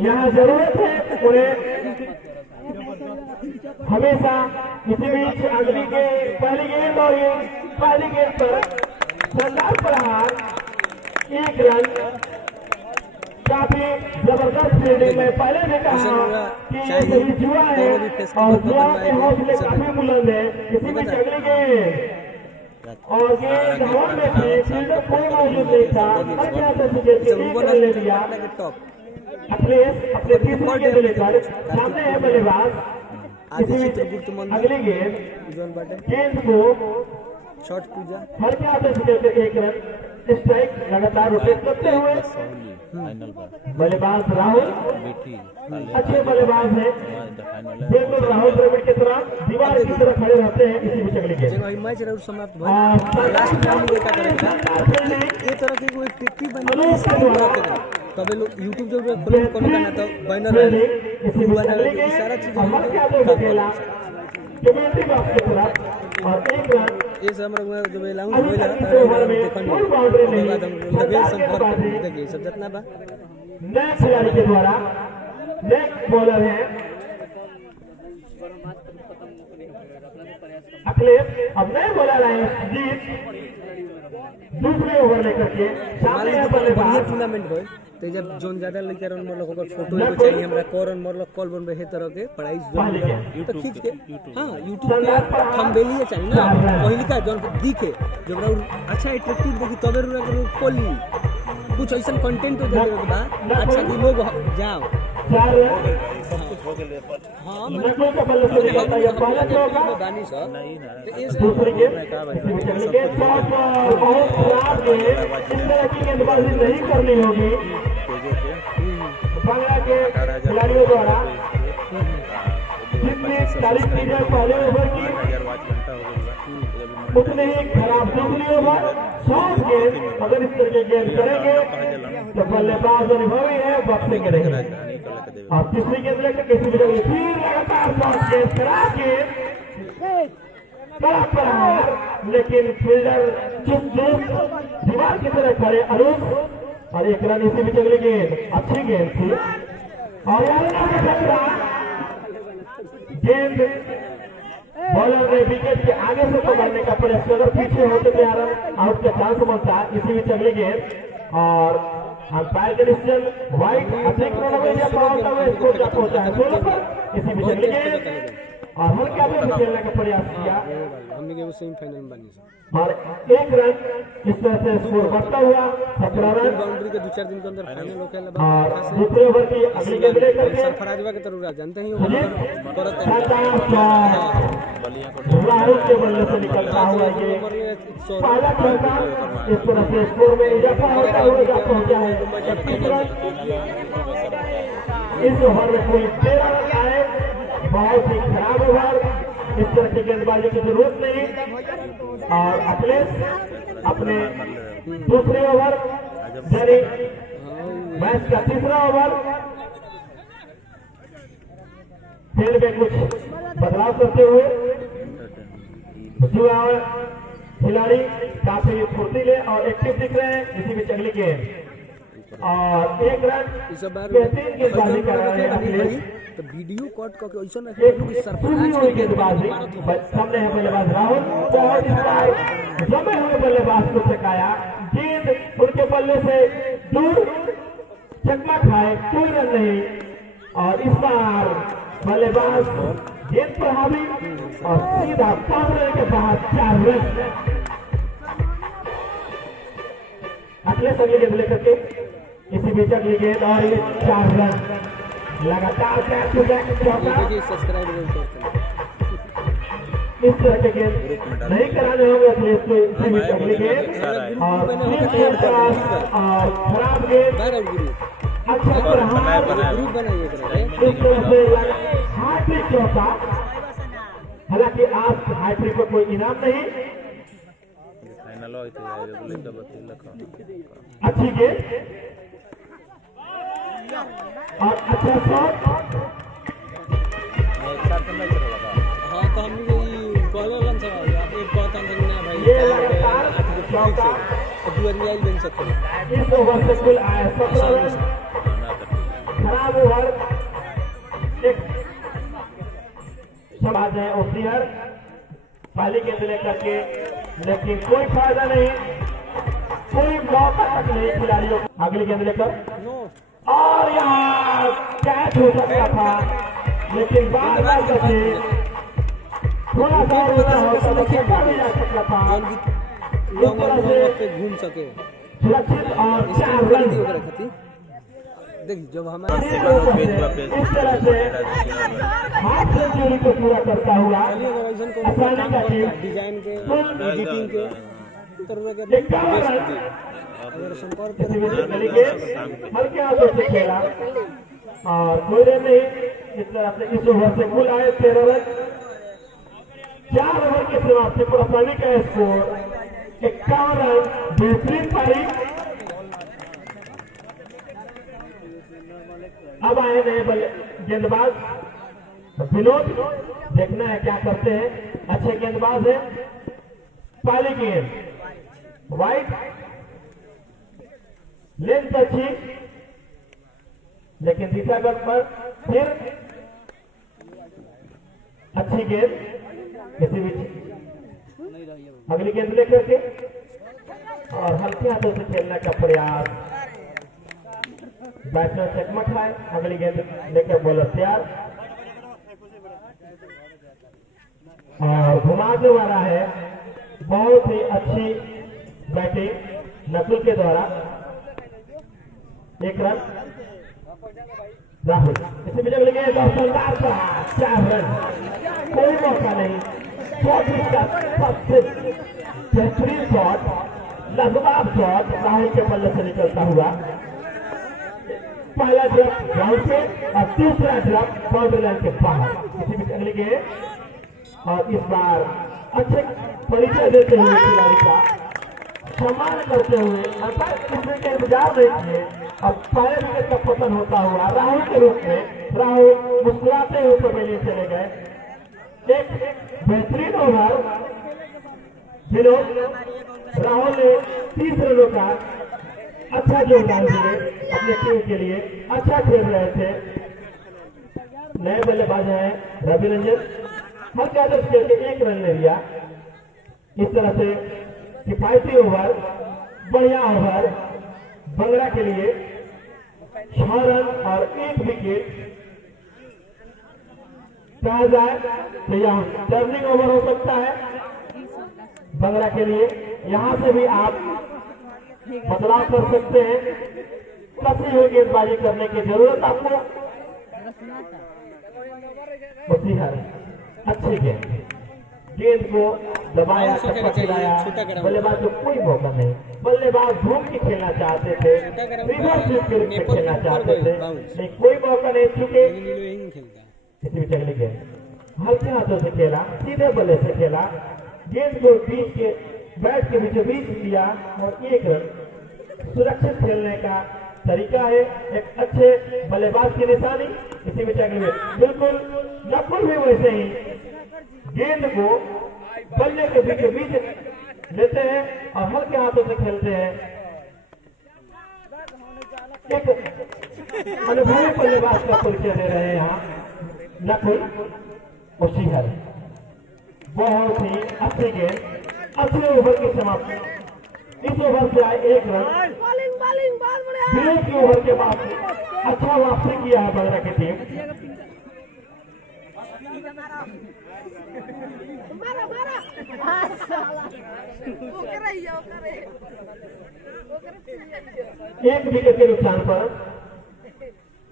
यहाँ जरूरत है उन्हें हमेशा इसी बीच अगली के पहली गेंद और ये पहली गेंद पर शानदार प्रहार, 1 रन। काफी जबरदस्त फील्डिंग में पहले भी कहा कि ये सभी जुआ है और जुआ के हौसले काफी बुलंद है। इसी बीच अगली गेंद और गेंद हवा में थी, फील्डर कोई मौजूद नहीं था, ले लिया अपने तीसरी गेंद लेकर सामने है बल्लेबाज। अगली गेंद को शॉर्ट पूजा हर के आते से 1 रन। स्ट्राइक लगातार रोटेट करते हुए बल्लेबाज राहुल अच्छे बल्लेबाज है, बिल्कुल राहुल द्रविड़ की तरह दीवार की तरह खड़े रहते हैं। इसी बीच अगली गेंद मैच जरूर समाप्त हुआ। लास्ट में हम देखा करेंगे ये तरह की कोई टिक्की बनी तबे लोग यूट्यूब जो प्रोमोट करना ना तो बैनर है सारा चीज और 1 रन। ये सब हमरा जब अलाउंस होइला तब देखन बाद हम लगे संपर्क देखिए सब जितना बा नए खिलाड़ी के द्वारा नेक्स्ट बॉलर है अखिलेश। अब नए बॉलर आए जीत दूसरे ओवर लेकर के सामने है बल्लेबाज। टूर्नामेंट होय तो जब जोन ज्यादा लड़का रन मतलब ओकर फोटो एगो चाहिए हमरा कॉर्न मतलब कॉल बनबे हे तरह के प्राइस जोन तो खींच के हां YouTube पे थंबनेल चाहिए ना पहिली का जोन दिखे जो अच्छा अट्रैक्टिव देखी तबे रो खोली कुछ ऐसा कंटेंट हो जाए के बाद अच्छा कि लोग जाओ सब कुछ हो गेले पर हां बिल्कुल का बल्ले से निकलता है पहला जो होगा दानी सर नहीं ना दूसरी गेंद बहुत खराब है। इस तरह की गेंदबाजी नहीं करनी होगी बांग्ला के खिलाड़ियों द्वारा। जितनी तारीफ की जाए पहले ओवर की उतने ही खराब दूसरी ओवर। शॉर्ट गेंद अगर इस तरह के गेंद करेंगे तो बल्लेबाज अनुभवी है, वापसी करेंगे। और तीसरी गेंद लेकर किसी भी जगह फिर लगातार शॉर्ट गेंद करा के बड़ा प्रहार, लेकिन फील्डर चुप दीवार की तरह खड़े अरुण और 1 रन। इसी बीच अगली गेंद अच्छी गेंद थी और गेंद बॉलर ने विकेट के आगे से पकड़ने का प्रयास किया, अगर पीछे होते तो यार आउट का चांस बनता। इसी बीच अगली गेंद और अंपायर के डिसीजन व्हाइट अधिक रन स्कोर का पहुंचा है 16 पर। इसी बीच अगली गेंद और हल्के आगे से खेलने का प्रयास किया हमने के सेमीफाइनल में बनी और 1 रन। इस तरह से स्कोर बढ़ता हुआ 17 रन। बाउंड्री के 2-4 दिन के अंदर फाइनल हो खेला और दूसरे ओवर की अगली गेंद लेकर के सरफराजवा के तरफ जानते ही हो राहुल के बल्ले से निकलता हुआ ये पहला चौका। इस तरह से स्कोर में इजाफा होता हुआ पहुंचा है 31 रन। इस ओवर में कोई 13 रन आए, बहुत ही खराब ओवर। इस तरह की गेंदबाजी की जरूरत नहीं। और अखिलेश अपने दूसरे ओवर यानी मैच का तीसरा ओवर फील्ड में कुछ बदलाव करते हुए युवा खिलाड़ी काफी फुर्तीले और एक्टिव दिख रहे हैं। इसी बीच अगली गेंद और 1 रन। बेहतरीन गेंदबाजी कर रहे हैं अखिलेश। तो वीडियो कट करके ऐसा ना कि सरफराज की गेंदबाजी सामने है बल्लेबाज राहुल। बहुत जमे हुए बल्लेबाज को चकाया, गेंद उनके बल्ले से दूर चकमा खाए, कोई रन नहीं। और इस बार बल्लेबाज गेंद पर हावी और सीधा 5 रन के बाद 4 रन। अखिलेश अगली गेंद लेकर के इसी बीच अगली गेंद और 4 रन लगातार चौका। इस तरह के गेंद नहीं कराने होंगे अखिलेश को। इसी बीच अगली गेंद और खराब गेंद अच्छा प्रहार। इस तरह से हैट्रिक चौका। हालांकि आज हैट्रिक पर कोई इनाम नहीं। अच्छी गेंद और अच्छा शॉट। हाँ तो हम कॉलर लंच एक बहुत भाई ये लगातार चौका दुआर में आइल बन सकते इस ओवर से कुल आए 17 रन। खराब ओवर एक समाज है ओपनर पहली गेंद लेकर के, लेकिन कोई फायदा नहीं, कोई मौका तक नहीं खिलाड़ियों। अगली गेंद लेकर और यहाँ कैच हो सकता था, लेकिन बार बार बचे, थोड़ा सा भी जा सकता था। इस तरह से घूम सके सुरक्षित और 4 रन। देखिए जब हमारे इस तरह से हाफ सेंचुरी को पूरा करता हुआ आसानी का टीम डिजाइन के एडिटिंग के अगर संपर्क हल्के हाथों से खेला और कोई रन नहीं। इस तरह से इस ओवर से कुल आए 13 रन। 4 ओवर की समाप्ति पर आसानी का स्कोर 51 रन। बेहतरीन पारी। अब आए नए गेंदबाज विनोद, देखना है क्या करते हैं। अच्छे गेंदबाज है। पहली गेंद वाइड, लेंथ अच्छी, लेकिन दिशागत पर फिर अच्छी गेंद किसी भी। अगली गेंद लेकर के और हल्के हाथों से खेलने का प्रयास। बैट्समैन चकमक है। अगली गेंद लेकर बॉलर तैयार और घुमाने वाला है। बहुत ही अच्छी बैटिंग नकुल के द्वारा। 1 रन राहुल। इसी बीच अगली गेंद शानदार 4 रन। कोई मौका नहीं। सबसे बेहतरीन शॉट, लाजवाब शॉट राहुल के बल्ले से निकलता हुआ। पहला ड्रॉप ग्राउंड पे और दूसरा ड्रॉप बाउंड्री लाइन के बाहर। इसी बीच अगली गेंद और इस बार अच्छे परिचय देते हुए खिलाड़ी का सम्मान करते हुए अर्थात किसी के इंतजार नहीं किए और पहले विकेट का पतन होता हुआ राहुल के रूप में राहुल मुस्कुराते हुए पवेलियन चले गए। एक बेहतरीन ओवर विनोद। राहुल ने 30 रनों का अच्छा योगदान दिए अपने टीम के लिए। अच्छा खेल रहे थे। नए बल्लेबाज हैं रवि रंजन। हल्के हाथों से खेल के 1 रन ले लिया। इस तरह से किफायती ओवर, बढ़िया ओवर बंगड़ा के लिए। 6 रन और 1 विकेट। कहा जाए तो यहाँ टर्निंग ओवर हो सकता है बंगड़ा के लिए। यहाँ से भी आप बदलाव कर सकते हैं। कसी हुई गेंदबाजी करने की जरूरत आपको। उसी हर अच्छी गेंद को दबाया, चक्का खिलाया। बल्लेबाज को कोई मौका नहीं। बल्लेबाज घूम के खेलना चाहते थे, रिवर्स स्विंग में खेलना चाहते थे, नहीं कोई मौका नहीं। चुके किसी भी चगली गेंद हल्के हाथों से खेला, सीधे बल्ले से खेला। गेंद को बीच के बैट के बीचों बीच लिया और 1 रन। सुरक्षित खेलने का तरीका है, एक अच्छे बल्लेबाज की निशानी। इसी में अगले बिल्कुल नकुल भी वैसे ही गेंद को बल्ले के बीचों बीच लेते हैं और हल्के हाथों से खेलते हैं। एक अनुभवी बल्लेबाज का परिचय दे रहे हैं यहाँ नकुल ओशीहर। बहुत ही अच्छी गेंद, अच्छे ओवर की समाप्ति। इस ओवर से आए 1 रन। विनोद के ओवर के बाद अच्छा वापसी किया है बंगड़ा की टीम। एक विकेट के नुकसान पर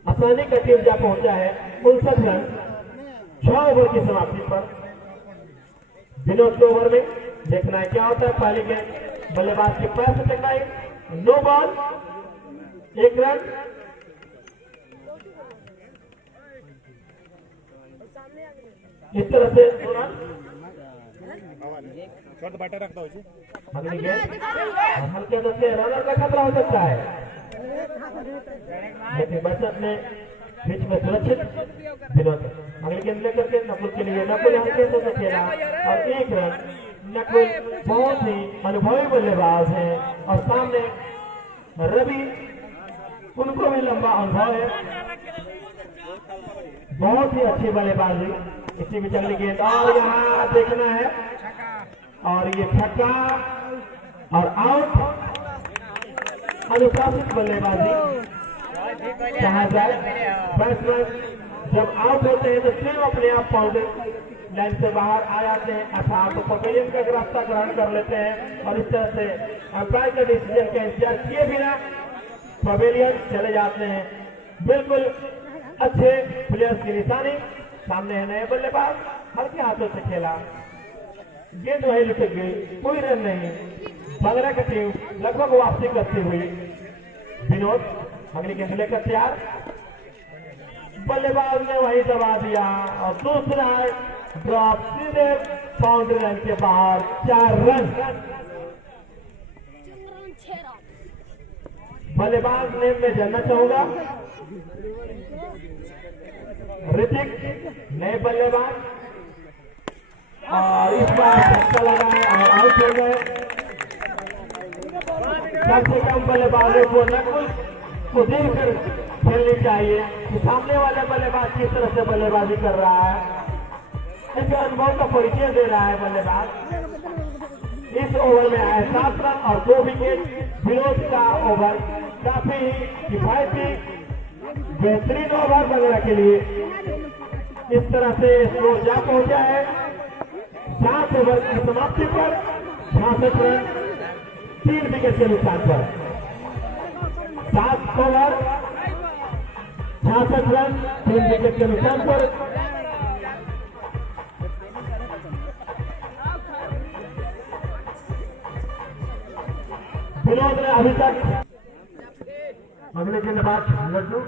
आसानी का टीम जा पहुंचा है 59 रन 6 ओवर की समाप्ति पर। विनोद के ओवर में देखना है क्या होता है। पहले गेंद बल्लेबाज के पैर से टकराई, नो बॉल, 1 रन। इस तरह से अगली गेंद हल्के से रनर का खतरा हो सकता है, लेकिन बस अपने बीच में सुरक्षित विनोद। अगली गेंद लेकर के नकुल के लिए, नकुल हल्के से खेला और 1 रन नकुल बहुत ही अनुभवी बल्लेबाज हैं और सामने रवि, उनको भी लंबा अनुभव है, बहुत ही अच्छी बल्लेबाजी। इसी में चलनी गेंद और यहाँ देखना है और ये छक्का और आउट। अनुशासित बल्लेबाजी कहा जाए, बैट्समैन जब आउट होते हैं तो स्वयं अपने आप बाउंड्री लाइन से बाहर आ जाते हैं अर्थात तो पवेलियन का रास्ता ग्रहण कर लेते हैं और इस तरह से अंपायर के डिसीजन का इंतजार किए बिना पवेलियन चले जाते हैं। बिल्कुल अच्छे प्लेयर्स की निशानी। सामने है नए बल्लेबाज, हल्के हाथों से खेला, गेंद वही लुटक गई, कोई रन नहीं। बंगला की टीम लगभग वापसी करती हुई। विनोद अगली गेंद लेकर तैयार, बल्लेबाज ने वही दबा दिया और दूसरा ड्रॉप सीधे बाउंड्री लाइन के बाहर। 4 रन। बल्लेबाज नेम में जानना चाहूंगा, ऋतिक नए बल्लेबाज, और इस बार धक्का लगाए और आउट हो गए। कम से कम बल्लेबाजों को नकुल को देखकर खेलनी चाहिए कि सामने वाले बल्लेबाज किस तरह से बल्लेबाजी कर रहा है। इसके अनुभव का परिचय दे रहा है बल्लेबाज। इस ओवर में आए 7 रन और 2 विकेट। विनोद का ओवर काफी किफायती बेहतरीन ओवर बंगला के लिए। इस तरह से स्कोर जा पहुंचा है 7 ओवर की समाप्ति पर 66 रन 3 विकेट के नुकसान पर। 7 ओवर 66 रन 3 विकेट के नुकसान पर। विनोद ने अभी तक अगले गेंदबाज लड्डू,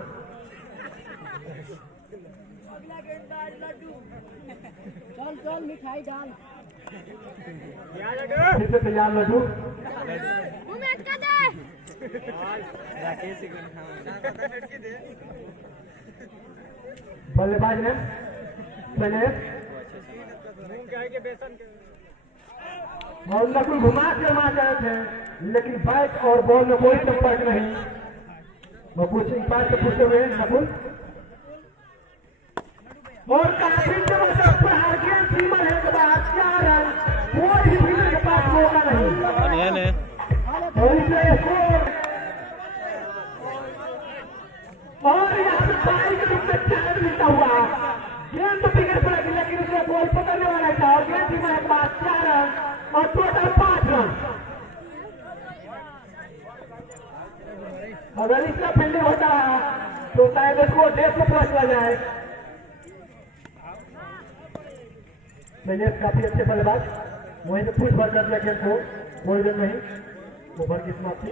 चल मिठाई डाल, फिर से तैयार लड्डू। बल्लेबाज ने और नकुल घुमा के मार रहे थे, लेकिन बैट और बॉल में कोई संपर्क नहीं। वो कुछ इंपायर से पूछते हुए नकुल और काफी जबरदस्त प्रहार किया, सीमा है के बाद 4 रन, कोई भी फील्डर के पास मौका नहीं और इसलिए स्कोर। और यहाँ पे पारी के रूप में 4 मिलता हुआ गेंद तो विकेट पर लगी, लेकिन उसे बॉल पकड़ने वाला था और गेंद सीमा है के बाद 4 रन और टोटल 5 रन। अगर इसका फील्डिंग होता तो शायद इसको 150 प्लस लग जाए। काफी अच्छे बल्लेबाज, वहीं से पुश भर कर दिया गेंद को, कोई रन नहीं। ओवर की समाप्ति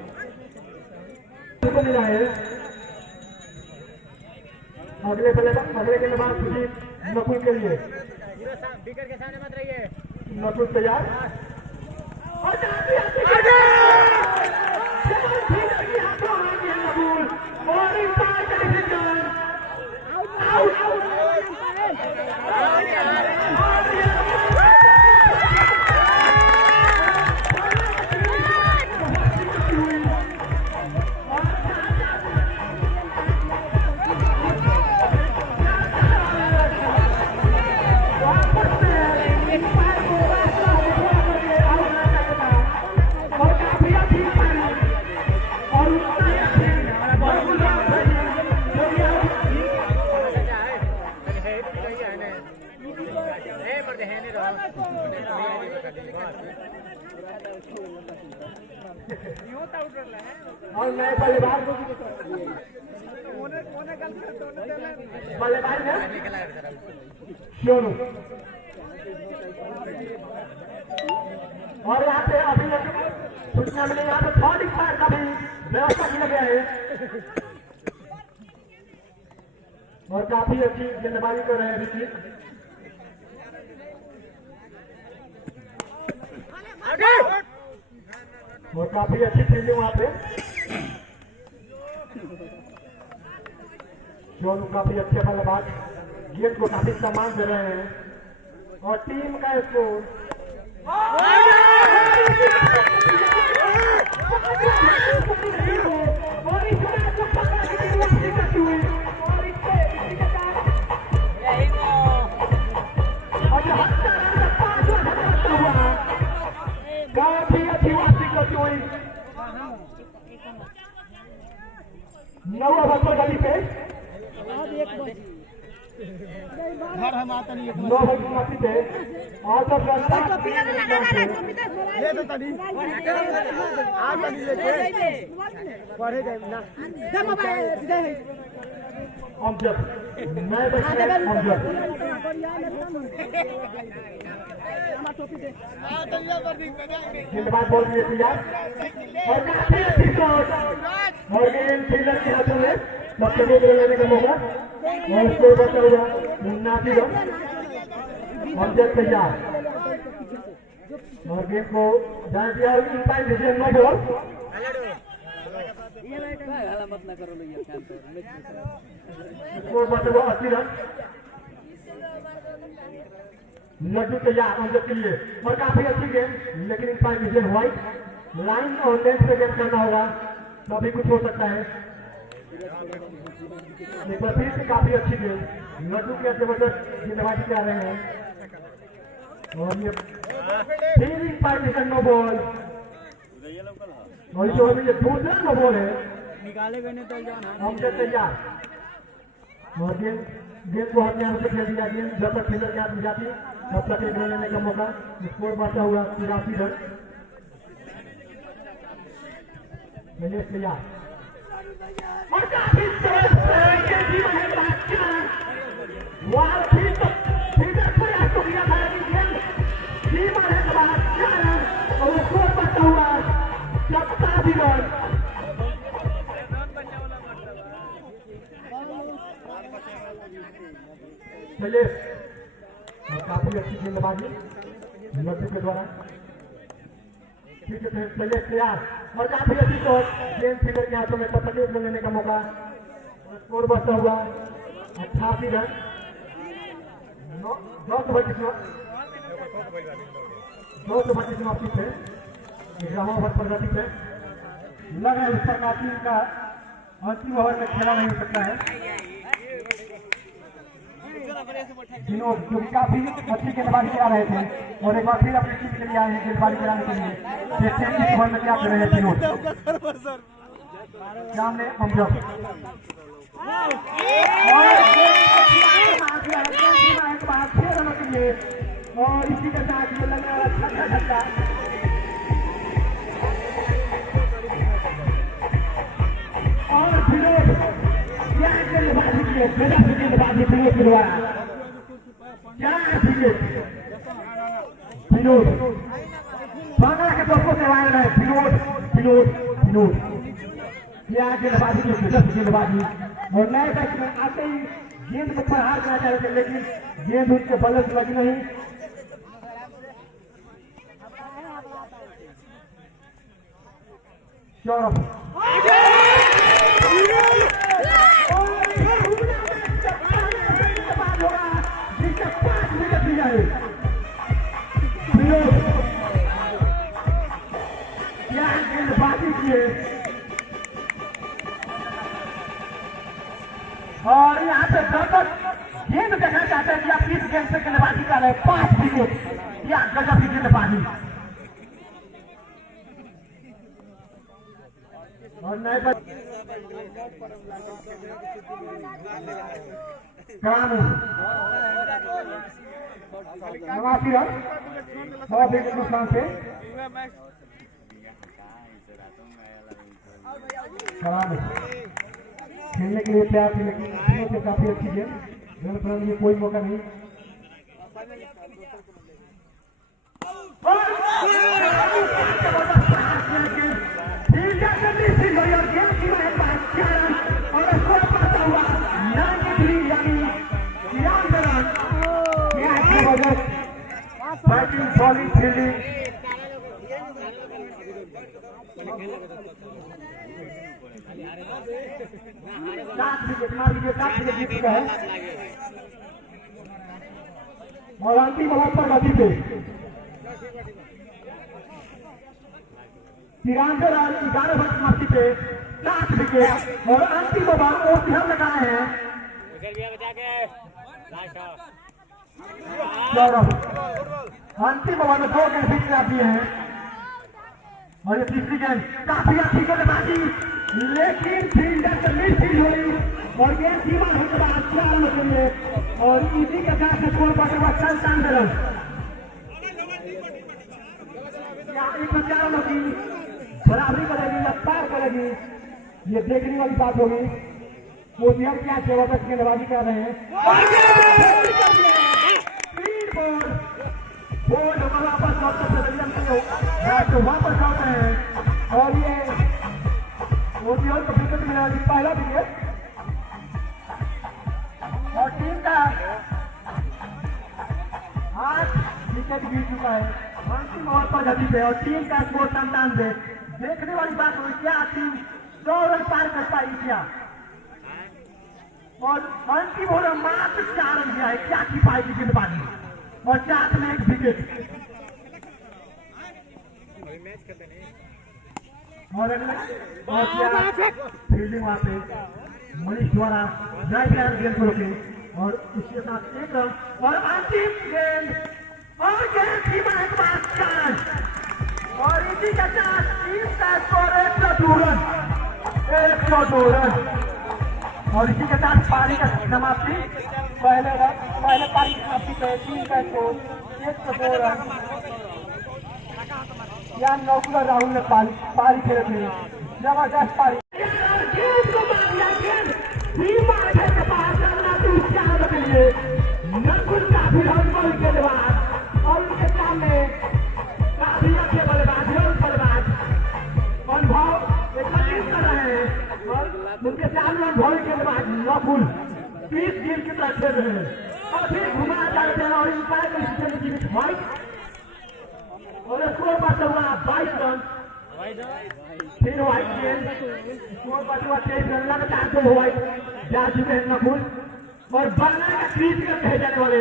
को मिला है। अगले गेंदबाज सुजीत नकुल के लिए। विकेट के सामने मत रहिए। नकुल तैयार और इस बार का डिसीजन आउट। और नए बल्लेबाज शोनू, और यहाँ पे अभी सूचना मिली, यहाँ पे थर्ड स्पायर का भी व्यवस्था किया गया है और काफी अच्छी गेंदबाजी कर रहे हैं अभी। और काफी अच्छी फील्डिंग वहां पे। शोनू काफी अच्छे बल्लेबाज, गेंद को काफी सम्मान दे रहे हैं और टीम का स्कोर काफी अच्छी वापसी करती हुई 9 ओवर पर गली पे घर हम आता नहीं 9 ओवर की वापसी पे और तो ये तो तड़ी आ तड़ी लेके पढ़े जाए ना दे मोबाइल दे अमजद मैं बैट्समैन अमजद गेंदबाज बॉल लिए तैयार और काफी अच्छी शॉट और गेंद फील्डर के हाथों में सबसे दूर लेने का मौका और स्कोर बचा हुआ 79 रन अमजद तैयार और गेंद को जाने दिया और इंपायर विजय नो बॉल मत ना करो स्कोर बचा हुआ 80 रन लड्डू तैयार अमजद के लिए और काफी अच्छी गेंद लेकिन इंपायर विजय व्हाइट लाइन और लेंथ पे गेंद करना होगा तभी कुछ हो सकता है एक बार फिर से काफी अच्छी गेंद लड्डू क्या जबरदस्त गेंदबाजी कर रहे हैं और ये फिर इंपायर विजय नो बॉल और इस ओवर में ये दूसरा नो बॉल है निकाले गए तो अमजद तैयार और गेंद को हमने यहाँ से खेल दिया गेंद जब तक फील्डर के हाथ में जाती तब तक एक रन लेने का मौका स्कोर बढ़ता हुआ 83 रन मैंने तैयार और काफी और स्कोर बढ़ता हुआ 87 रन पहले काफी अच्छी गेंदबाजी लड्डू के द्वारा ठीक है पहले तैयार और काफी अच्छी शॉट गेंद फील्डर के हाथों में तक लेने का मौका स्कोर बढ़ता हुआ 88 रन 10 ओवर की समाप्ति पे 11वां ओवर पर गति पे लग रहा है उसका काफी का अंतिम ओवर में खेला नहीं हो सकता है जिन्हों जो काफी अच्छी गेंदबाजी करा रहे थे और एक बार फिर अपनी टीम के लिए आए हैं गेंदबाजी कराने के लिए देखते हैं इस ओवर में क्या कर रहे हैं तीनों सामने अमजद और इसी के साथ ये लगने वाला छक्का छक्का और विनोद क्या गेंदबाजी की गेंदबाजी विनोद के द्वारा क्या विनोद बांग्ला के दोस्तों से वायरल है विनोद क्या गेंदबाजी की गेंदबाजी और नए बैट्समैन आते ही गेंद को प्रहार करना चाह रहे थे लेकिन गेंद उसके बल्ले से लगी नहीं सौरभ जिसका 5 विकेट लिया है क्या गेंदबाजी की है और यहाँ पे दर्शक गेंद देखना चाहते हैं कि आप किस गेंद से गेंदबाजी कर रहे हैं 5 विकेट या गजब की गेंदबाजी और नए नवासी रन 100 विकेट नुकसान से खेलने के लिए तैयार थे लेकिन तीनों से काफी अच्छी गेंद रन बनाने में कोई मौका नहीं बैटिंग बॉलिंग फील्डिंग जीत चुका है और अंतिम ओवर पर गति पे 93 रन 11 ओवर समाप्ति पे 7 विकेट और अंतिम ओवर ओपनर लगाए हैं अंतिम ओवर में 2 गेंद बीच में दिए हैं और ये तीसरी गेंद काफी अच्छी गेंदबाजी लेकिन फील्डर से मिस फील्ड हुई और गेंद सीमा होने के बाद 4 रन के लिए और इसी के साथ स्कोर पर 97 रन 104 रनों की बराबरी करेगी या पार करेगी ये देखने वाली बात होगी वो नियम क्या जबरदस्त गेंदबाजी कर रहे हैं बोर्ड वापस वापस आते हैं और ये ओडीआई को विकेट मिला पहला विकेट और टीम का 8 विकेट गिर चुका है अंतिम ओवर पर गति पे और टीम का स्कोर 97 देखने वाली बात हुई क्या टीम 100 रन पार कर पाई क्या और अंतिम ओवर मात्र 4 रन दिया है क्या की पाएगी गेंदबाजी और 4 में 1 विकेट और फील्डिंग वहां पे मनीष द्वारा ड्राइव गेंद को रोके और इसके साथ 1 रन और अंतिम गेंद और गेंद सीमा के बाद 4 रन और इसी के साथ टीम का स्कोर 102 रन 102 रन और इसी के साथ पारी का समाप्ति पहले पारी की समाप्ति पे टीम का स्कोर 102 रन या नौकुला राहुल ने पारी खेले थे जबरदस्त पारी नकुल काफी रन के बाद और उनके सामने काफी अच्छे बल्लेबाज अनुभव एकत्रित कर रहे हैं और उनके सामने अनुभव के बाद नकुल 20 गिर की तरह खेल रहे हैं और फिर घुमा जाते हैं और इनका और स्कोर पर हुआ 22 रन फिर व्हाइट गेंद स्कोर पर हुआ 23 रन लगातार 2 व्हाइट जा चुके हैं नकुल और बल्ला का क्रीज कर कहे जाने वाले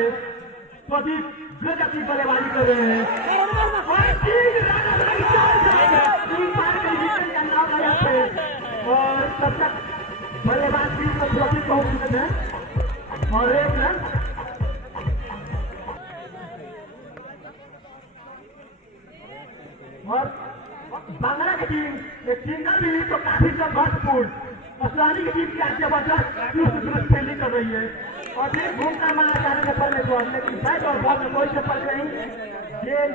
प्रदीप गजब की बल्लेबाजी कर रहे हैं और तब तक बल्लेबाज क्रीज पर प्रदीप पहुंच चुके हैं और 1 रन और बांग्ला की टीम एक सिंगल भी तो काफी संघर्षपूर्ण असलानी की टीम की आज जबरदस्त फील्डिंग कर रही है और फिर घूमना मारा जाने के पहले तो लेकिन बैट और बॉल में कोई चक्कर नहीं गेंद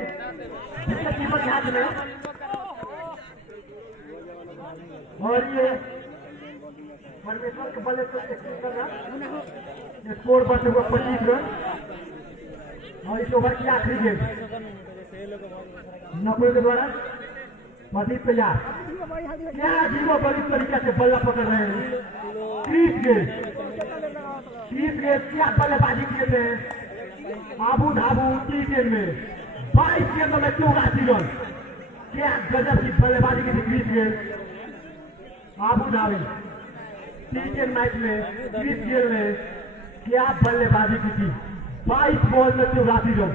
कीपर के हाथ में और ये परमेश्वर के बल्ले स्कोर पर हुआ 25 रन और इस ओवर की आखिरी गेंद नकुल के द्वारा प्रदीप तैयार क्या जीवो बड़ी तरीके से बल्ला पकड़ रहे हैं 30 गेंद क्या बल्लेबाजी किए थे आबू धाबू 30 गेंद में 22 गेंदों में 84 रन क्या गजब की बल्लेबाजी की थी 30 गेंद आबू धाबी 30 गेंद मैच में 30 गेंद में क्या बल्लेबाजी की थी 22 बॉल में 84 रन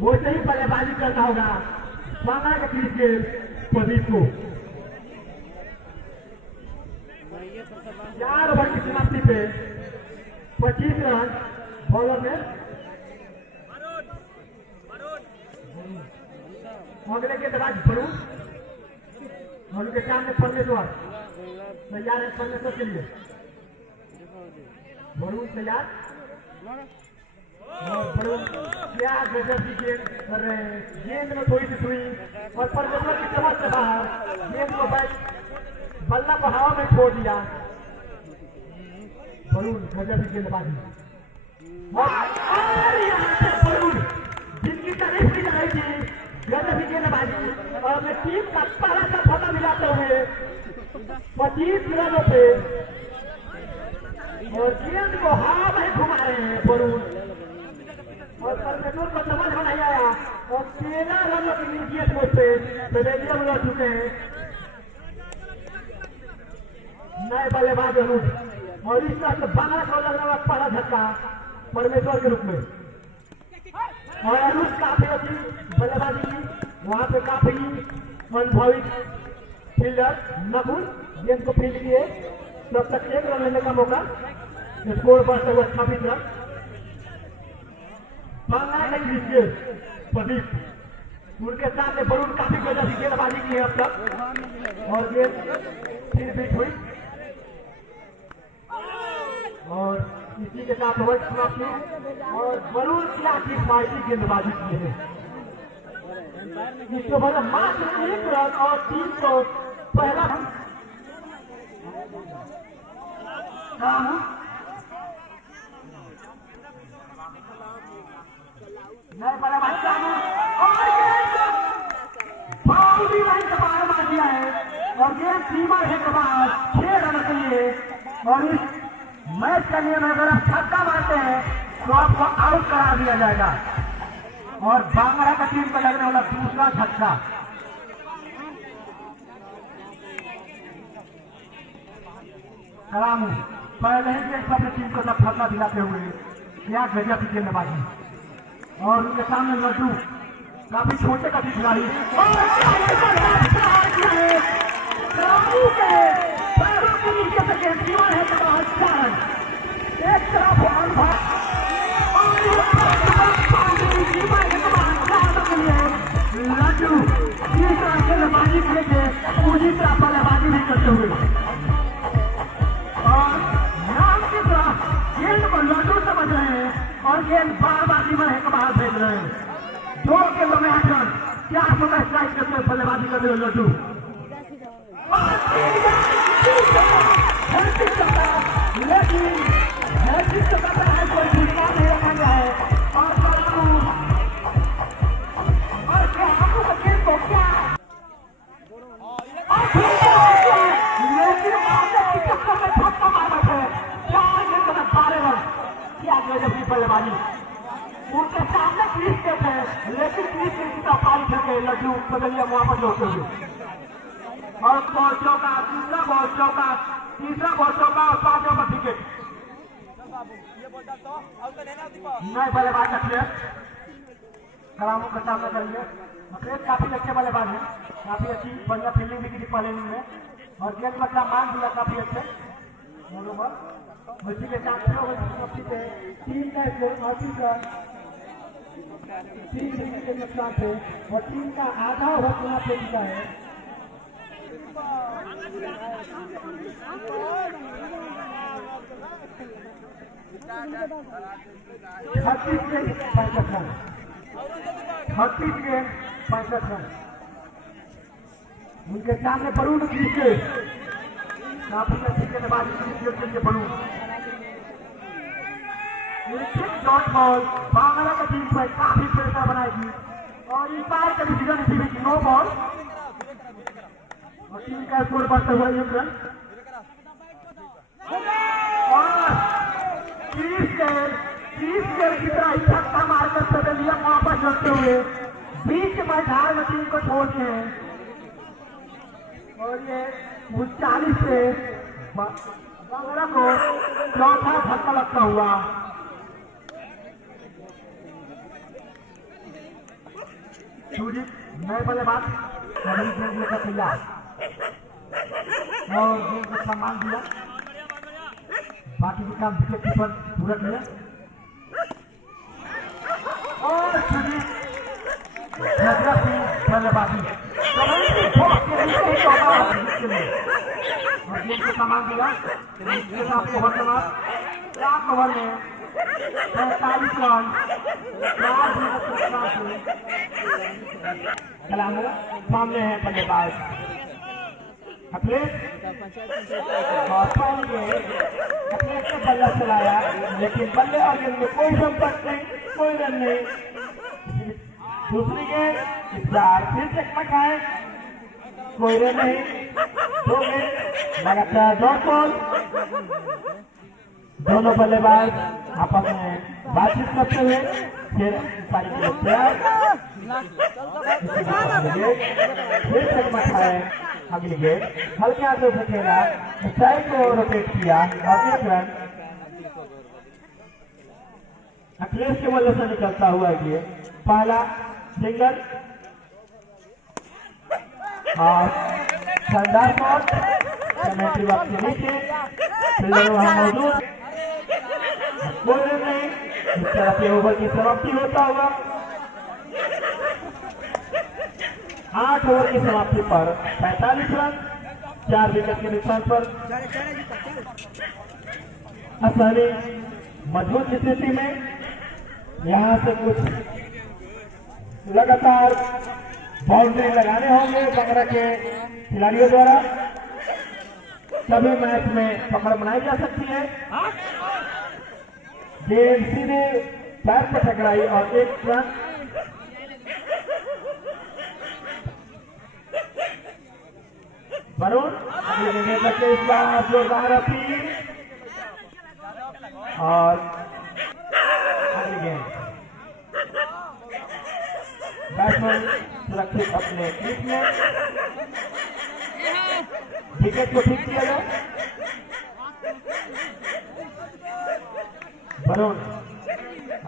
वो सही बल्लेबाजी करना होगा बांग्ला के क्रीज के प्रदीप को 4 ओवर की समाप्ति पे 25 रन बॉलर में अगले के दबाज भरूच और उनके सामने परमेश्वर तैयार है परमेश्वर के लिए भरूच तैयार क्या गजब की गेंद कर रहे हैं गेंद में थोड़ी सी हुई और परमेश्वर की समझ से बाहर गेंद को बल्ला को हवा में छोड़ दिया वरुण गजब की गेंदबाजी और यहाँ से वरुण जिनकी तारीफ की जा रही थी गजब की गेंदबाजी और अपने टीम का पहला सफलता मिलाते हुए 25 रनों पे और गेंद को हवा में घुमा रहे हैं वरुण और परमेश्वर को समझ में नहीं आया और 13 रनों की नीचे स्कोर पे पेवेलियन उड़ा चुके हैं नए बल्लेबाज अरुण और इस तरह से बांग्ला को लगने वाला पहला झटका परमेश्वर के रूप में और अरुण काफी अच्छी बल्लेबाजी की वहां पे काफी अनुभवी फील्डर नकुल गेंद को फील्ड किए, तब तक 1 रन लेने का मौका, स्कोर बढ़ता हुआ 26 रन। बांग्ला के प्रदीप उनके सामने वरुण काफी गजब की गेंदबाजी की है अब तक, और गेंद फिर बीट हुई और इसी के साथ ओवर समाप्त हुई और वरुण की आखिरी पार्टी गेंदबाजी की है, जिसको बड़ा मात्र 1 रन और 3 को पहला नए बड़ा बच्चा बाउंड्री लाइन के बाहर मार दिया है और गेंद सीमा है के बाद 6 रन के लिए। और इस मैच का नियम अगर आप छक्का मारते हैं तो आपको आउट करार दिया जाएगा और बांग्ला का टीम को लगने वाला दूसरा छक्का। कलाम पहले ही गेंद अपनी टीम को छक्का दिलाते हुए क्या गजब की गेंदबाजी, और उनके सामने लड्डू काफी छोटे का खिलाड़ी एक तरफ लड्डू गेंदबाजी खेले पूरी तरह बल्लेबाजी भी करते हुए और नाम की तरह गेंद को लड्डू समझ रहे हैं और गेंद बार बार सीमा है बाहर फेंक रहे हैं। 2 गेंदों में 8 रन, 400 का स्ट्राइक करते हुए बल्लेबाजी करते हुए लड्डू लेकिन कोई भूमिका नहीं रखा गया है और क्या आपको गेंद को क्या लेकिन छक्का मार बैठे 4 गेंद में 12 रन, क्या गजब की बल्लेबाजी। उनके सामने क्रीज के थे लेकिन क्रीज के सीधा पाल फेंके लड्डू बदलिया वापस लौटते हुए और बॉल चौका, तीसरा बॉल चौका, तीसरा बॉल चौका और 5 ओवर विकेट। नए बल्लेबाज रखिए कलामों के सामने करेंगे। अखिलेश काफी अच्छे बल्लेबाज है, काफी अच्छी बढ़िया फील्डिंग भी की पहले इनिंग में और गेंद का मान दिया काफी अच्छे। उसी के साथ 3 का स्कोर 38 रन, 3 विकेट के नुकसान थे और टीम का आधा ओवर समाप्त हो चुका है। छत्तीस गेंद 65 रन, 36 गेंद 65 रन। उनके सामने वरुण से काफी अच्छी गेंदबाजी के वरुण डॉट बॉल बांग्ला की टीम पर काफी प्रेशर बनाएगी और इस बार का डिसीजन इसी में 9 बॉल और टीम का स्कोर बढ़ता हुआ 1 रन और 30 गेंद की तरह छक्का मारकर पवेलियन वापस लौटते हुए बीच मैदान में टीम को छोड़ते हैं और ये 39 से बांग्ला को चौथा छक्का लगता हुआ। नए बल्लेबाज गेंद लेकर तैयार और गेंद को सम्मान दिया, बाकी के काम विकेट कीपर पूरा किया और बल्लेबाजी और गेंद को सम्मान दिया। ओवर के बाद 4 ओवर में 45 रन, 4 कलामो सामने है बल्लेबाज अखिलेश और अखिलेश ने बल्ला चलाया लेकिन बल्ले और गेंद में कोई संपर्क नहीं, कोई रन नहीं। दूसरी गेंद इस बार फिर चकमक है, कोई रन नहीं। 2 गेंद लगातार डॉट बॉल, दोनों बल्लेबाज आपस में बातचीत करते हुए फिर पारी के तैयार फिर चकमक है। अगली गेंद हल्के हाथों से खेला, स्ट्राइक को रोटेट किया और 1 रन अखिलेश के बल्ले से निकलता हुआ ये पहला सिंगल और शानदार शॉट कमेंट्री बॉक्स के नीचे फील्डर वहां मौजूद, कोई रन नहीं। इस तरह से ओवर की समाप्ति होता हुआ 8 ओवर की समाप्ति पर 45 रन 4 विकेट के नुकसान पर असहनी मजबूत स्थिति में यहां से कुछ लगातार बाउंड्री लगाने होंगे बंगरा के खिलाड़ियों द्वारा, तभी मैच में पकड़ बनाई जा सकती है। गेंद सीधे पैर पर टकराई और 1 रन। वरुण अगले गेंद करके इस बार जोरदार अपील और अगली गेंद बैट्समैन सुरक्षित अपने क्रीज में, विकेट को ठीक किया गया। वरुण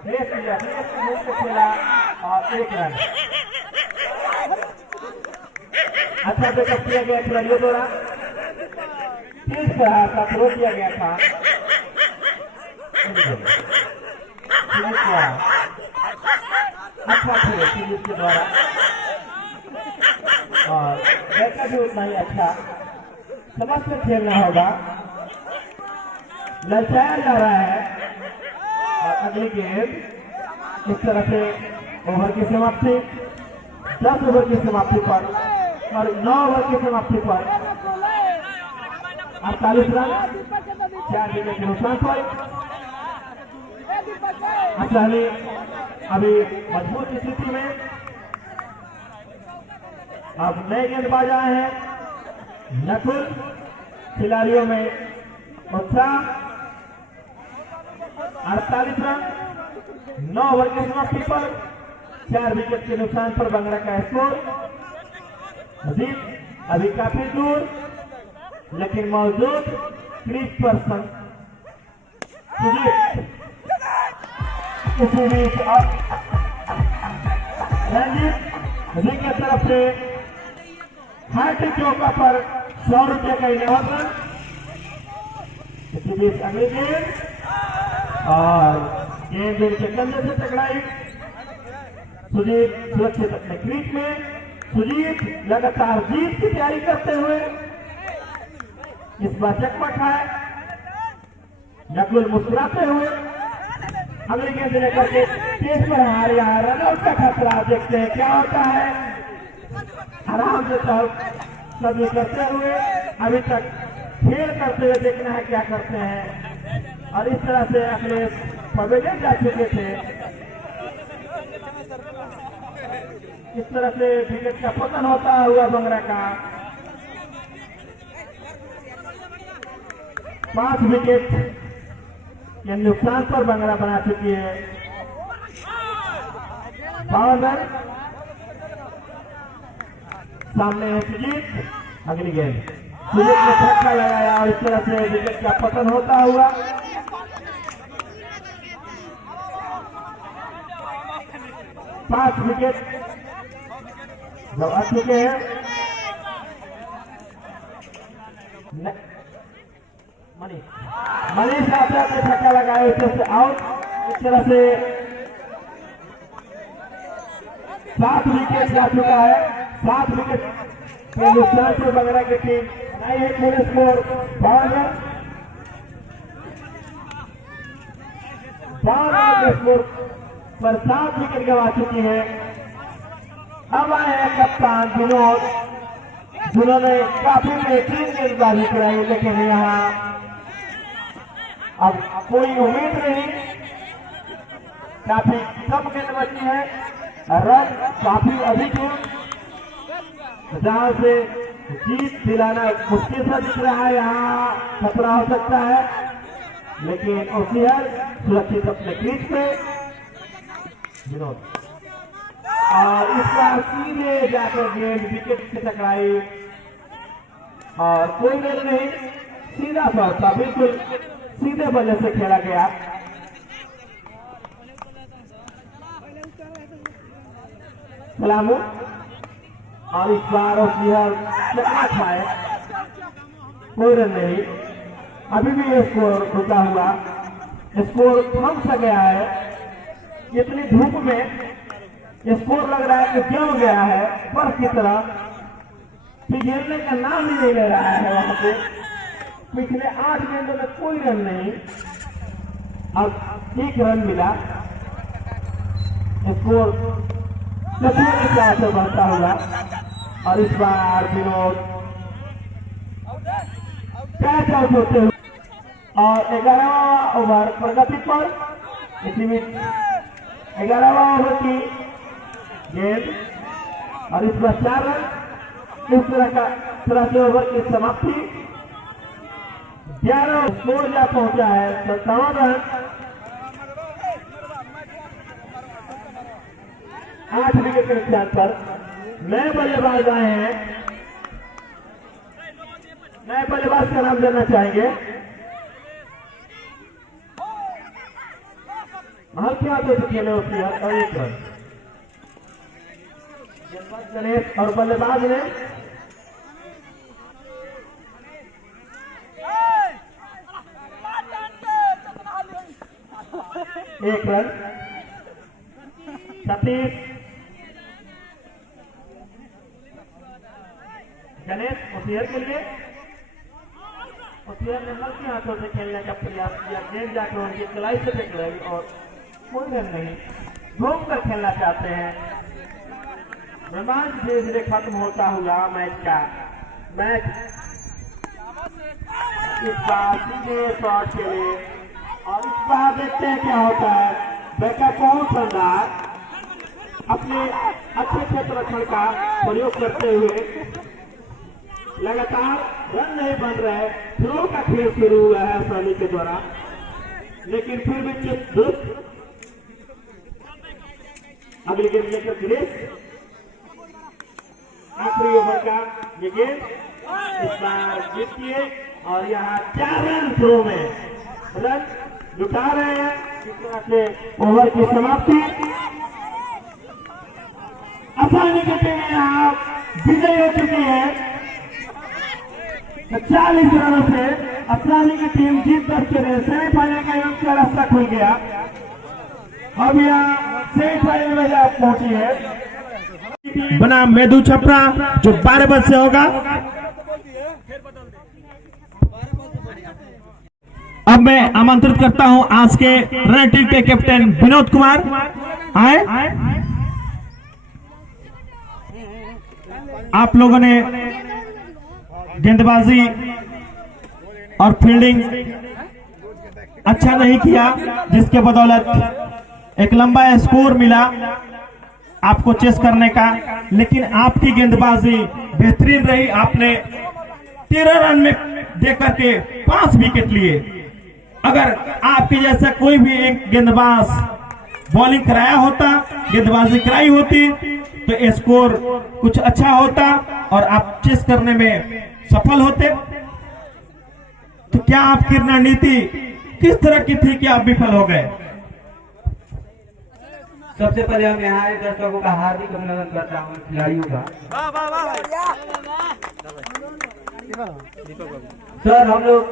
लेफ्ट मूव से खेला और 1 रन। अच्छा बैकअप किया गया खिलाड़ियों द्वारा, तेज प्रहार का थ्रो किया गया था। अच्छा खेले सीरीज के द्वारा और बैकअप भी उतना ही अच्छा समझ कर खेलना होगा। ललचाया जा रहा है और अगली गेंद इस तरह से ओवर की समाप्ति 10 ओवर की समाप्ति पर और 9 ओवर की समाप्ति पर 48 रन 4 विकेट के नुकसान पर असहनी अभी मजबूत स्थिति में। अब नए गेंदबाज आए हैं नकुल, खिलाड़ियों में उत्साह। 48 रन 9 ओवर की समाप्ति पर 4 विकेट के नुकसान पर बंगरा का स्कोर। मजीद अभी काफी दूर लेकिन मौजूद क्रीज पर इसी बीच रंजीत जी की तरफ से हार्दिक चौका पर 100 रुपये का इनाम। इसी बीच अगली गेंद और गेंद के कंधे से टकराई। सुजीत सुरक्षित अपने क्रीज में। सुजीत लगातार जीत की तैयारी करते हुए इस बार चकमा खाए। नकुल मुस्कुराते हुए अगली गेंद लेकर के तेज पर हार या रनआउट का खतरा। देखते हैं क्या होता है। आराम से सभी करते हुए अभी तक खेल करते हुए देखना है क्या करते हैं। और इस तरह से अखिलेश पवेलियन जा चुके थे। इस तरह से विकेट का पतन होता हुआ बंगरा का 5 विकेट के नुकसान पर बंगरा बना चुकी है 52 रन। सामने है सुजीत। अगली गेंद सुजीत ने छक्का लगाया और इस तरह से विकेट का पतन होता हुआ 5 विकेट जब आ चुके हैं। मनीष आपने अपने छक्का लगाया इस तरह से आउट। इस तरह से 7 विकेट जा चुका है। 7 विकेट के नुकसान से बंगरा की टीम बनाई है पूरे स्कोर 52 रन। 52 रन के स्कोर पर 7 विकेट गंवा चुकी है। अब आए हैं कप्तान विनोद, जिन्होंने काफी बेहतरीन गेंदबाजी कराई, लेकिन यहाँ अब कोई उम्मीद नहीं। काफी कम गेंदबाजी है, रन काफी अधिक है, जहां से जीत दिलाना मुश्किल सा दिख रहा है। यहाँ खतरा हो सकता है, लेकिन ओसीआर सुरक्षित अपने क्रीज पे विनोद और इस बार सीधे जाकर गेंद विकेट से टकराई और कोई रन नहीं। सीधा शॉट था, बिल्कुल सीधे बल्ले से खेला गया। सलामू और इस बार प्लेयर चकना खाए, कोई रन नहीं। अभी भी ये स्कोर रुका हुआ, स्कोर थम सा गया है। इतनी धूप में स्कोर लग रहा है कि जम गया है बर्फ की तरह, पिघलने का नाम ही नहीं ले रहा है। वहां पे पिछले 8 गेंदों में कोई रन नहीं, अब 1 रन मिला। स्कोर से बढ़ता हुआ और इस बार विनोद कैच आउट होते हुए और 11वां ओवर प्रगति पर। इसी में 11वां ओवर की गेंद और इस बार 4 रन। इस तरह से ओवर की समाप्ति। 11 स्कोर जा पहुंचा है 57 रन। 8 विकेट के नुकसान पर नए बल्लेबाज आए हैं। नए बल्लेबाज का नाम लेना चाहेंगे। हल्के हाथों से खेले होती है और 1 रन। गणेश और बल्लेबाज ने 1 रन। सतीश गणेश उसियर के लिए, उसियर ने हल्के हाथों से खेलने का प्रयास किया। गेंद जाकर उनकी कलाई से टकराई और कोई रन नहीं। घूम कर खेलना चाहते हैं। रोमांच धीरे धीरे खत्म होता हुआ मैच का। मैच इस बार सीधे शॉट खेले और इस बार देखते हैं क्या होता है। बैकअप बहुत शानदार, अपने अच्छे क्षेत्ररक्षण का प्रयोग करते हुए लगातार रन नहीं बन रहे। थ्रो का खेल शुरू हुआ है सैनी के द्वारा, लेकिन फिर भी चुप दुरुस्त। अगली गेंद लेकर गिरीश, आखिरी ओवर का ये गेंद इस बार जीतिए और यहाँ 4 रन थ्रो में रन जुटा रहे हैं। इस तरह से ओवर की समाप्ति। आसानी की टीम यहाँ विजय हो चुकी है 40 रनों से। अफसानी की टीम जीत दर्ज करे सेमीफाइनल का योग का रास्ता खुल गया। अब यहाँ सेमीफाइनल में जा पहुंची है बना मेदू छपरा जो 12 बज से होगा। अब मैं आमंत्रित करता हूं आज के रन टीम के कैप्टन विनोद कुमार आए। आप लोगों ने गेंदबाजी और फील्डिंग अच्छा नहीं किया, जिसके बदौलत एक लंबा स्कोर मिला आपको चेस करने का। लेकिन आपकी गेंदबाजी बेहतरीन रही। आपने 13 रन में देकर के 5 विकेट लिए। अगर आपके जैसा कोई भी एक गेंदबाज बॉलिंग कराया होता, गेंदबाजी कराई होती तो स्कोर कुछ अच्छा होता और आप चेस करने में सफल होते। तो क्या आपकी रणनीति किस तरह की थी कि आप विफल हो गए? सबसे पहले हम यहाँ दर्शकों का हार्दिक अभिनंदन करता हूँ, खिलाड़ियों का। सर हम लोग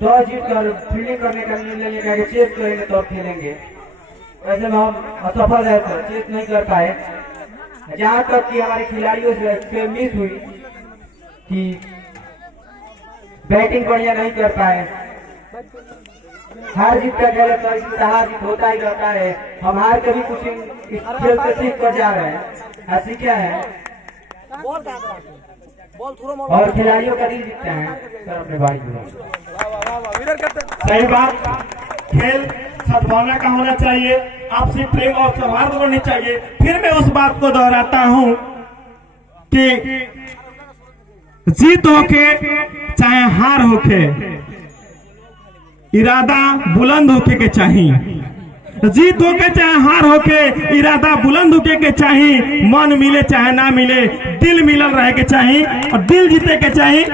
टॉस जीत कर फील्डिंग करने का निर्णय लिया कि चेस करेंगे तो खेलेंगे। वैसे में हम असफल है, तो चेस नहीं कर पाए। जहाँ तक कि हमारे खिलाड़ियों से मिस हुई कि बैटिंग बढ़िया नहीं कर पाए। हार जीत का गलत है, हार जीत होता ही रहता है। हम हार कभी कुछ इस खेल से सीख कर जा रहे हैं। ऐसी क्या है और खिलाड़ियों का दिल जीतता है। सर अपने बारी सही बात, खेल सद्भावना का होना चाहिए, आपसी प्रेम और सौहार्द होनी चाहिए। फिर मैं उस बात को दोहराता हूं कि जीत होके चाहे हार होके इरादा बुलंद होके के चाहिए। जीत होके चाहे हार होके इरादा बुलंद होके के चाहिए। मन मिले चाहे ना मिले, दिल मिलल रहे के चाहिए और दिल जीते के चाहिए।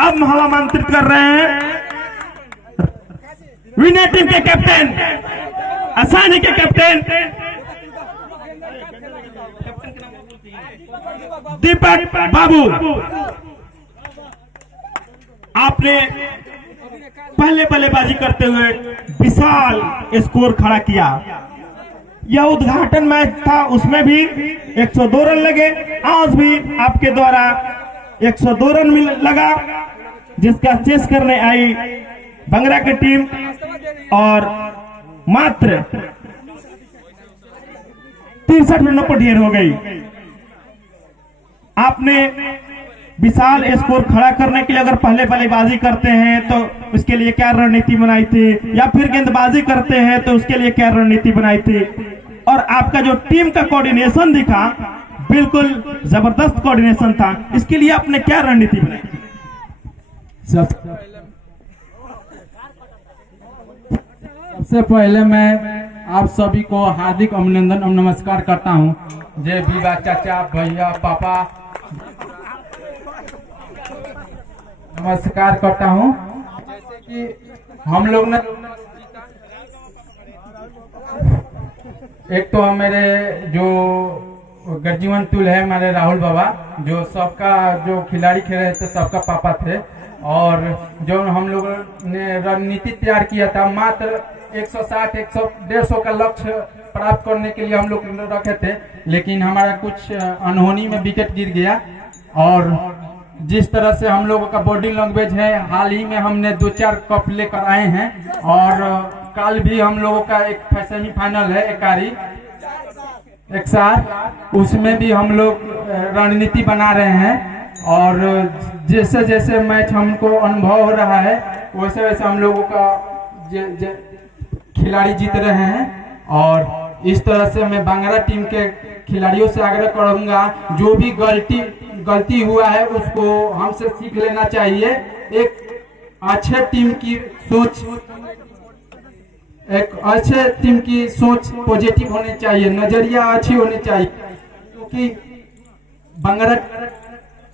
अब हम आमंत्रित कर रहे हैं विनर टीम के कैप्टन, आसानी के कैप्टन दीपक बाबू, आपने पहले बल्लेबाजी करते हुए विशाल स्कोर खड़ा किया। यह उद्घाटन मैच था, उसमें भी 102 रन लगे। आज भी आपके द्वारा 102 रन लगा, जिसका चेस करने आई बंगरा की टीम और मात्र 63 रनों पर ढेर हो गई। आपने विशाल स्कोर खड़ा करने के लिए अगर पहले बल्लेबाजी करते हैं तो उसके लिए क्या रणनीति बनाई थी, या फिर गेंदबाजी करते हैं तो उसके लिए क्या रणनीति बनाई थी, और आपका जो टीम का कोऑर्डिनेशन दिखा बिल्कुल जबरदस्त कोऑर्डिनेशन था, इसके लिए आपने क्या रणनीति बनाई? सबसे पहले मैं आप सभी को हार्दिक अभिनंदन और नमस्कार करता हूं। जय विवा चाचा, भैया, पापा, नमस्कार करता हूं। जैसे कि हम लोग ने एक तो मेरे जो गर्जीवन तुल है हमारे राहुल बाबा, जो सबका जो खिलाड़ी खेल रहे थे सबका पापा थे, और जो हम लोग ने रणनीति तैयार किया था मात्र 160 150 का लक्ष्य प्राप्त करने के लिए हम लोग रखे थे, लेकिन हमारा कुछ अनहोनी में विकेट गिर गया। और जिस तरह से हम लोगों का बॉडी लैंग्वेज है, हाल ही में हमने 2-4 कप लेकर आए हैं, और कल भी हम लोगों का एक सेमीफाइनल है एक साथ, उसमें भी हम लोग रणनीति बना रहे हैं। और जैसे जैसे मैच हमको अनुभव हो रहा है वैसे वैसे हम लोगों का खिलाड़ी जीत रहे हैं। और इस तरह से मैं बांग्रा टीम के खिलाड़ियों से आग्रह करूंगा, जो भी गलती हुआ है उसको हमसे सीख लेना चाहिए। एक अच्छे टीम की सोच पॉजिटिव होनी चाहिए, नजरिया अच्छी होनी चाहिए, क्योंकि बांग्रा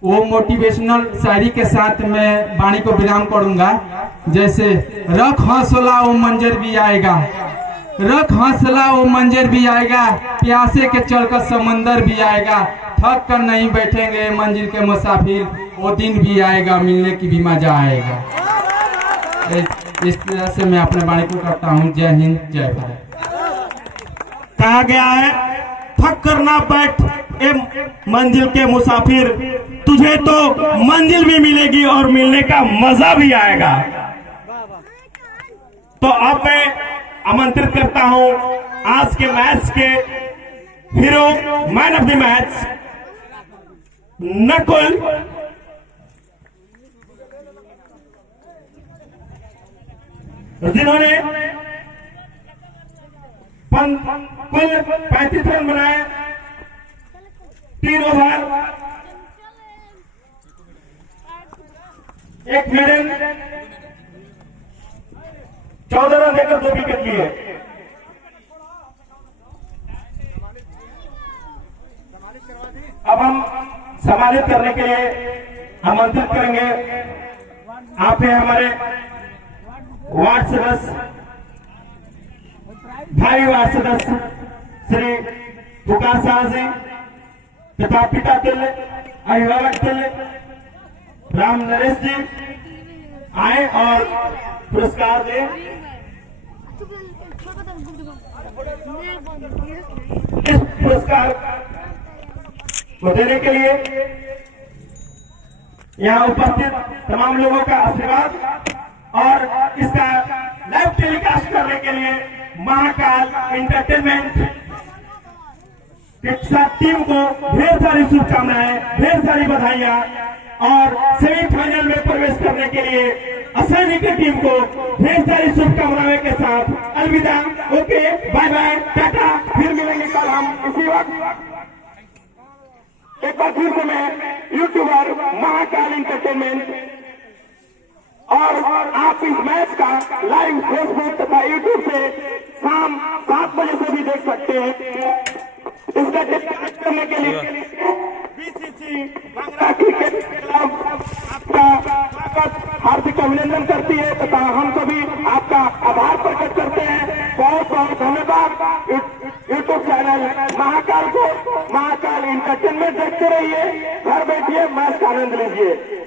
वो मोटिवेशनल शायरी के साथ मैं वाणी को विराम करूंगा। जैसे रख हौसला वो मंजर भी आएगा, रख हौसला वो मंजर भी आएगा, प्यासे के चलकर समंदर भी आएगा, थक कर नहीं बैठेंगे मंजिल के मुसाफिर, वो दिन भी आएगा मिलने की भी मजा आएगा। इस तरह से मैं अपने वाणी को करता हूँ। जय हिंद, जय भारत। कहा गया है थक कर ना बैठ ए मंजिल के मुसाफिर, तुझे तो मंजिल भी मिलेगी और मिलने का मजा भी आएगा। तो अब मैं आमंत्रित करता हूं आज के मैच के hero, man of the match Nakul, जिन्होंने कुल 35 रन बनाए, 3 ओवर, 1 मेडन, 14 रन देकर 2 विकेट लिए। अब हम सम्मानित करने के लिए आमंत्रित करेंगे आप हैं हमारे वार्ड सदस्य, भाई वार्ड सदस्य श्री पुकार शाह जी तथा पिता तिल, अभिभावक तिल राम नरेश जी आए और पुरस्कार दें। इस पुरस्कार को देने के लिए यहाँ उपस्थित तमाम लोगों का आशीर्वाद और इसका लाइव टेलीकास्ट करने के लिए महाकाल एंटरटेनमेंट के साथ टीम को ढेर सारी शुभकामनाएं, ढेर सारी बधाइयां, और सेमीफाइनल में प्रवेश करने के लिए असैनिक की टीम को ढेर सारी शुभकामनाएं के साथ अलविदा। ओके, बाय बाय, टाटा, फिर मिलेंगे कल हम इसी वक्त। एक बार फिर से मैं यूट्यूबर महाकाल एंटरटेनमेंट, और आप इस मैच का लाइव फेसबुक तथा यूट्यूब से शाम 7 बजे से भी देख सकते हैं। इसका टेलीकास्ट करने के लिए बीसीसी बांग्रा क्रिकेट क्लब आपका स्वागत, हार्दिक अभिनंदन करती है तथा हम सभी आपका आभार प्रकट करते हैं। बहुत बहुत धन्यवाद। यूट्यूब चैनल महाकाल को महाकाल इंटरटेनमेंट देखते रहिए, घर बैठिए मस्त आनंद लीजिए।